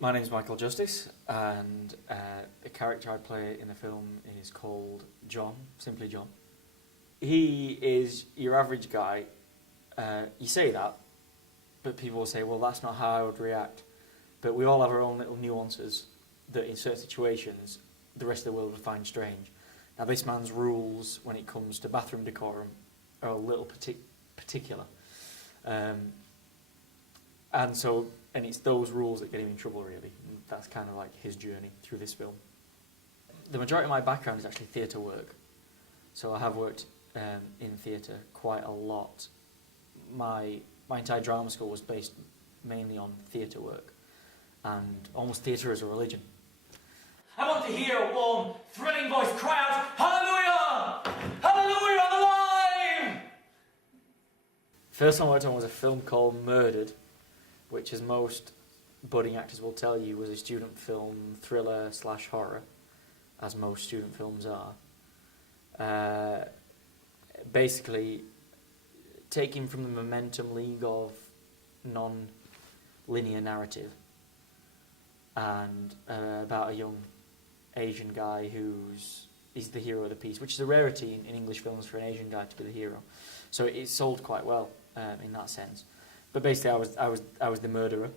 My name's Michael Justice, and the character I play in the film is called John, simply John. He is your average guy. You say that, but people will say, well, that's not how I would react. But we all have our own little nuances that in certain situations the rest of the world would find strange. Now, this man's rules when it comes to bathroom decorum are a little particular. And it's those rules that get him in trouble, really. And that's kind of like his journey through this film. The majority of my background is actually theatre work. So I have worked in theatre quite a lot. My entire drama school was based mainly on theatre work, and almost theatre as a religion. I want to hear a warm, thrilling voice cry out, "Hallelujah! Hallelujah on the line!" First time I worked on was a film called Murdered, which, as most budding actors will tell you, was a student film thriller/horror, as most student films are. Basically, taking from the momentum league of non-linear narrative, and about a young Asian guy he's the hero of the piece, which is a rarity in English films for an Asian guy to be the hero. So it sold quite well in that sense. But basically, I was the murderer,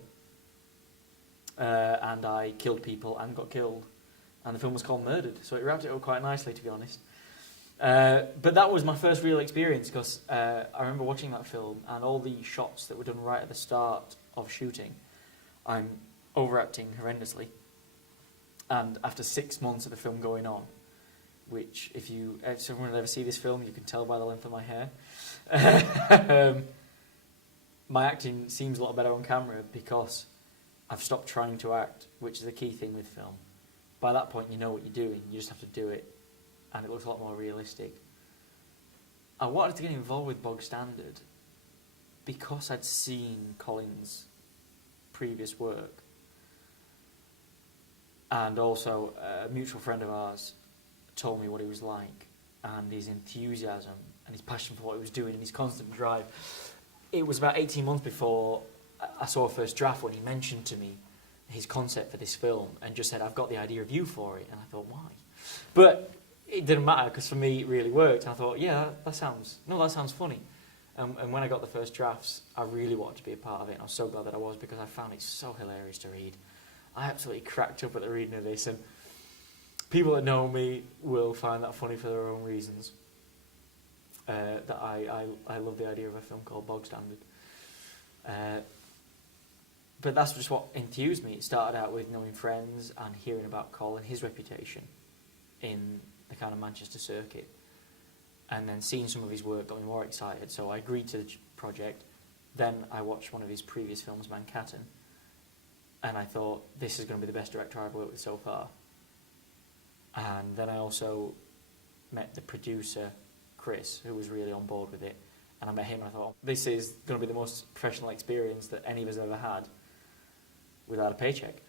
and I killed people and got killed, and the film was called Murdered. So it wrapped it up quite nicely, to be honest. But that was my first real experience, because I remember watching that film, and all the shots that were done right at the start of shooting, I'm overacting horrendously. And after 6 months of the film going on, which if someone will ever see this film, you can tell by the length of my hair. My acting seems a lot better on camera because I've stopped trying to act, which is the key thing with film. By that point, you know what you're doing. You just have to do it, and it looks a lot more realistic. I wanted to get involved with Bog Standard because I'd seen Colin's previous work, and also a mutual friend of ours told me what he was like, and his enthusiasm and his passion for what he was doing and his constant drive. It was about 18 months before I saw a first draft when he mentioned to me his concept for this film and just said, "I've got the idea of you for it." And I thought, why? But it didn't matter, because for me it really worked. I thought, yeah, that sounds funny. And when I got the first drafts, I really wanted to be a part of it, and I was so glad that I was, because I found it so hilarious to read. I absolutely cracked up at the reading of this, and people that know me will find that funny for their own reasons. That I love the idea of a film called Bog Standard. But that's just what enthused me. It started out with knowing friends and hearing about Colin, his reputation in the kind of Manchester circuit, and then seeing some of his work got me more excited. So I agreed to the project. Then I watched one of his previous films, Manhattan, and I thought, this is going to be the best director I've worked with so far. And then I also met the producer, Chris, who was really on board with it, and I met him and I thought, this is going to be the most professional experience that any of us ever had without a paycheck.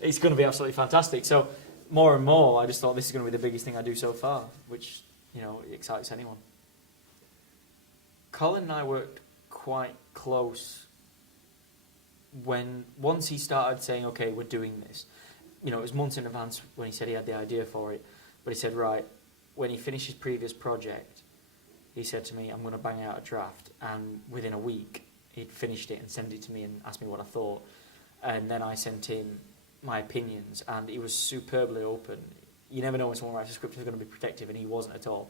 It's going to be absolutely fantastic. So more and more, I just thought, this is going to be the biggest thing I do so far, which, excites anyone. Colin and I worked quite close once he started saying, okay, we're doing this. It was months in advance when he said he had the idea for it, but he said, right, when he finished his previous project, he said to me, I'm going to bang out a draft, and within a week he'd finished it and sent it to me and asked me what I thought, and then I sent him my opinions, and he was superbly open. You never know when someone writes a script who's going to be protective, and he wasn't at all.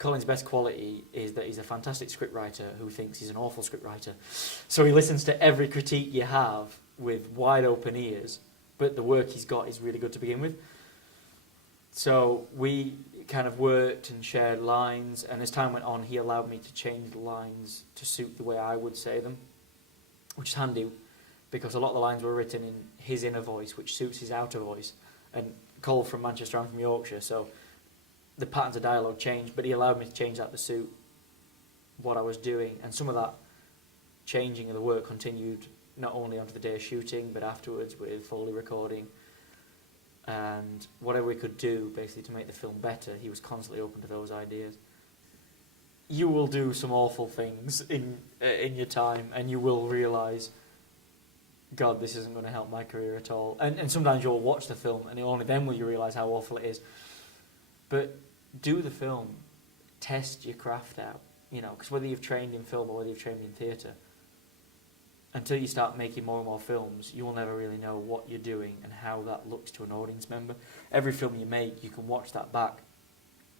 Colin's best quality is that he's a fantastic scriptwriter who thinks he's an awful scriptwriter. So he listens to every critique you have with wide open ears, but the work he's got is really good to begin with. So we kind of worked and shared lines, and as time went on, he allowed me to change the lines to suit the way I would say them, which is handy, because a lot of the lines were written in his inner voice, which suits his outer voice. And Cole from Manchester, I'm from Yorkshire, so the patterns of dialogue changed, but he allowed me to change that to suit what I was doing. And some of that changing of the work continued not only onto the day of shooting, but afterwards with Foley recording. And whatever we could do, basically, to make the film better, he was constantly open to those ideas. You will do some awful things in your time, and you will realise God, this isn't going to help my career at all. And sometimes you'll watch the film and only then will you realise how awful it is. But do the film, test your craft out, you know, because whether you've trained in film or whether you've trained in theatre, until you start making more and more films, you will never really know what you're doing and how that looks to an audience member. Every film you make, you can watch that back,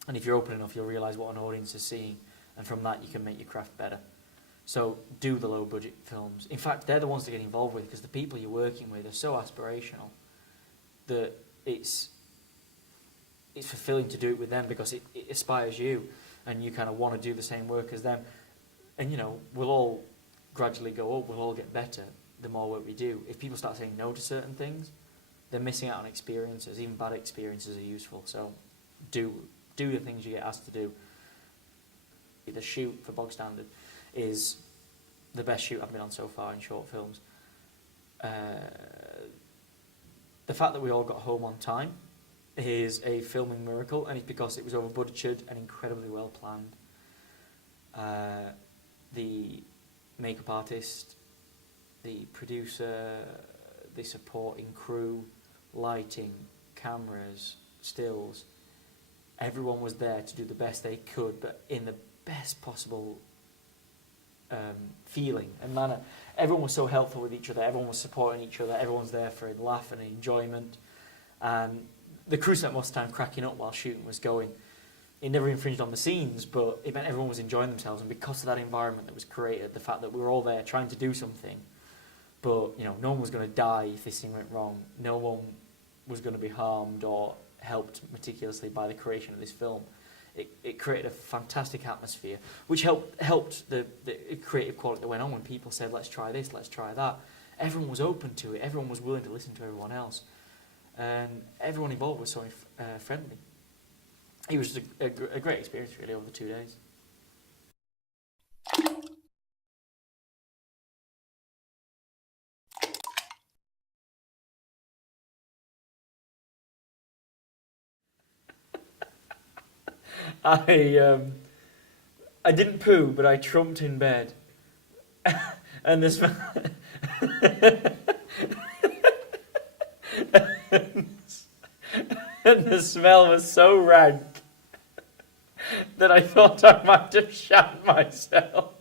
and if you're open enough, you'll realise what an audience is seeing, and from that you can make your craft better. So do the low-budget films. In fact, they're the ones to get involved with, because the people you're working with are so aspirational that it's fulfilling to do it with them, because it inspires you, and you kind of want to do the same work as them. And, you know, we'll all gradually go up, we'll all get better the more work we do. If people start saying no to certain things, they're missing out on experiences. Even bad experiences are useful. So do the things you get asked to do. The shoot for Bog Standard is the best shoot I've been on so far in short films. The fact that we all got home on time is a filming miracle, and it's because it was over budgeted and incredibly well planned. The makeup artist, the producer, the supporting crew, lighting, cameras, stills, everyone was there to do the best they could, but in the best possible feeling and manner. Everyone was so helpful with each other, everyone was supporting each other, everyone's there for a laugh and enjoyment. And the crew spent most of the time cracking up while shooting was going. It never infringed on the scenes, but it meant everyone was enjoying themselves, and because of that environment that was created, the fact that we were all there trying to do something, but you know, no one was going to die if this thing went wrong, no one was going to be harmed or helped meticulously by the creation of this film. It created a fantastic atmosphere, which helped the creative quality that went on when people said, let's try this, let's try that. Everyone was open to it, everyone was willing to listen to everyone else, and everyone involved was so friendly. It was a great experience, really, over the 2 days. I didn't poo, but I trumped in bed, and the smell, and the smell was so rank that I thought I might have shat myself.